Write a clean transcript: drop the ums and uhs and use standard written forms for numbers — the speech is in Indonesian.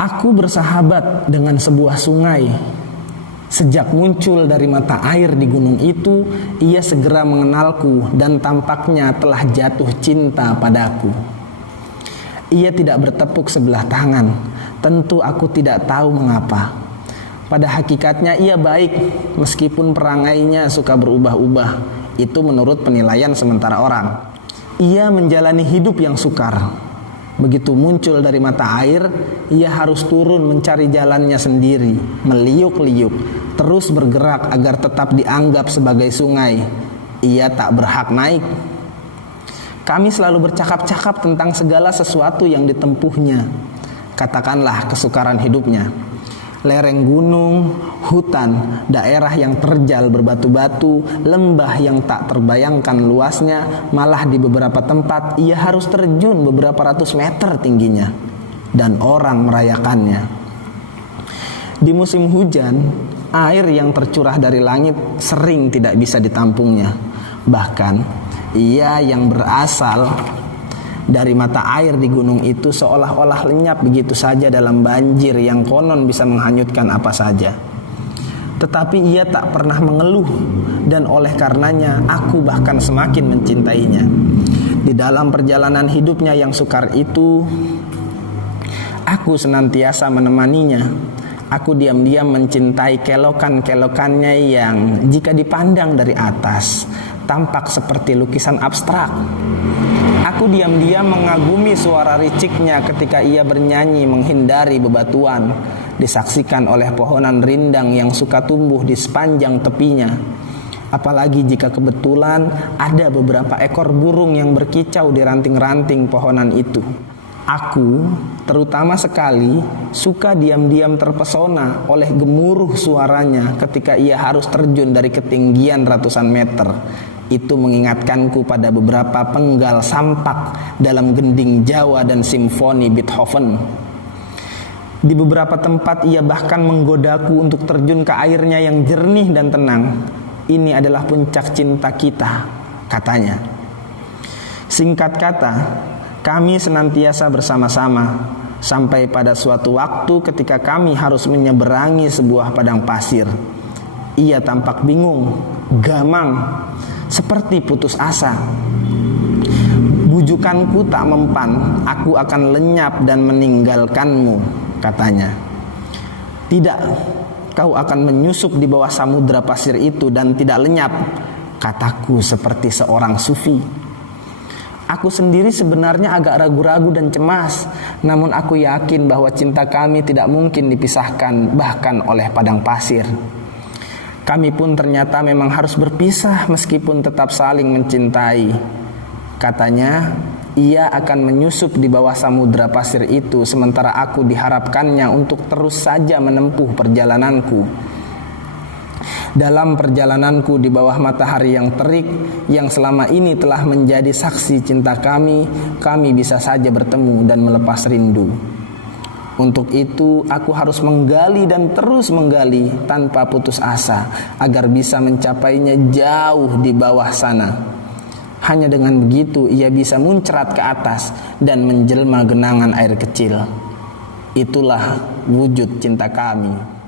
Aku bersahabat dengan sebuah sungai. Sejak muncul dari mata air di gunung itu, ia segera mengenalku dan tampaknya telah jatuh cinta padaku. Ia tidak bertepuk sebelah tangan. Tentu aku tidak tahu mengapa. Pada hakikatnya ia baik, meskipun perangainya suka berubah-ubah. Itu menurut penilaian sementara orang. Ia menjalani hidup yang sukar. Begitu muncul dari mata air, ia harus turun mencari jalannya sendiri, meliuk-liuk, terus bergerak agar tetap dianggap sebagai sungai. Ia tak berhak naik. Kami selalu bercakap-cakap tentang segala sesuatu yang ditempuhnya. Katakanlah kesukaran hidupnya. Lereng gunung, hutan, daerah yang terjal berbatu-batu, lembah yang tak terbayangkan luasnya, malah di beberapa tempat ia harus terjun beberapa ratus meter tingginya, dan orang merayakannya. Di musim hujan, air yang tercurah dari langit sering tidak bisa ditampungnya. Bahkan, ia yang berasal dari mata air di gunung itu seolah-olah lenyap begitu saja dalam banjir yang konon bisa menghanyutkan apa saja. Tetapi ia tak pernah mengeluh, dan oleh karenanya aku bahkan semakin mencintainya. Di dalam perjalanan hidupnya yang sukar itu, aku senantiasa menemaninya. Aku diam-diam mencintai kelokan-kelokannya yang jika dipandang dari atas tampak seperti lukisan abstrak. Aku diam-diam mengagumi suara riciknya ketika ia bernyanyi menghindari bebatuan, disaksikan oleh pohonan rindang yang suka tumbuh di sepanjang tepinya. Apalagi jika kebetulan ada beberapa ekor burung yang berkicau di ranting-ranting pohonan itu. Aku, terutama sekali, suka diam-diam terpesona oleh gemuruh suaranya ketika ia harus terjun dari ketinggian ratusan meter. Itu mengingatkanku pada beberapa penggal sampak dalam gending Jawa dan simfoni Beethoven. Di beberapa tempat ia bahkan menggodaku untuk terjun ke airnya yang jernih dan tenang. Ini adalah puncak cinta kita, katanya. Singkat kata, kami senantiasa bersama-sama sampai pada suatu waktu ketika kami harus menyeberangi sebuah padang pasir. Ia tampak bingung, gamang, seperti putus asa. Bujukanku tak mempan, aku akan lenyap dan meninggalkanmu, katanya. Tidak, kau akan menyusup di bawah samudra pasir itu dan tidak lenyap, kataku seperti seorang sufi. Aku sendiri sebenarnya agak ragu-ragu dan cemas, namun aku yakin bahwa cinta kami tidak mungkin dipisahkan bahkan oleh padang pasir. Kami pun ternyata memang harus berpisah meskipun tetap saling mencintai. Katanya, ia akan menyusup di bawah samudra pasir itu sementara aku diharapkannya untuk terus saja menempuh perjalananku. Dalam perjalananku di bawah matahari yang terik yang selama ini telah menjadi saksi cinta kami bisa saja bertemu dan melepas rindu. Untuk itu aku harus menggali dan terus menggali tanpa putus asa agar bisa mencapainya jauh di bawah sana. Hanya dengan begitu ia bisa muncrat ke atas dan menjelma genangan air kecil. Itulah wujud cinta kami.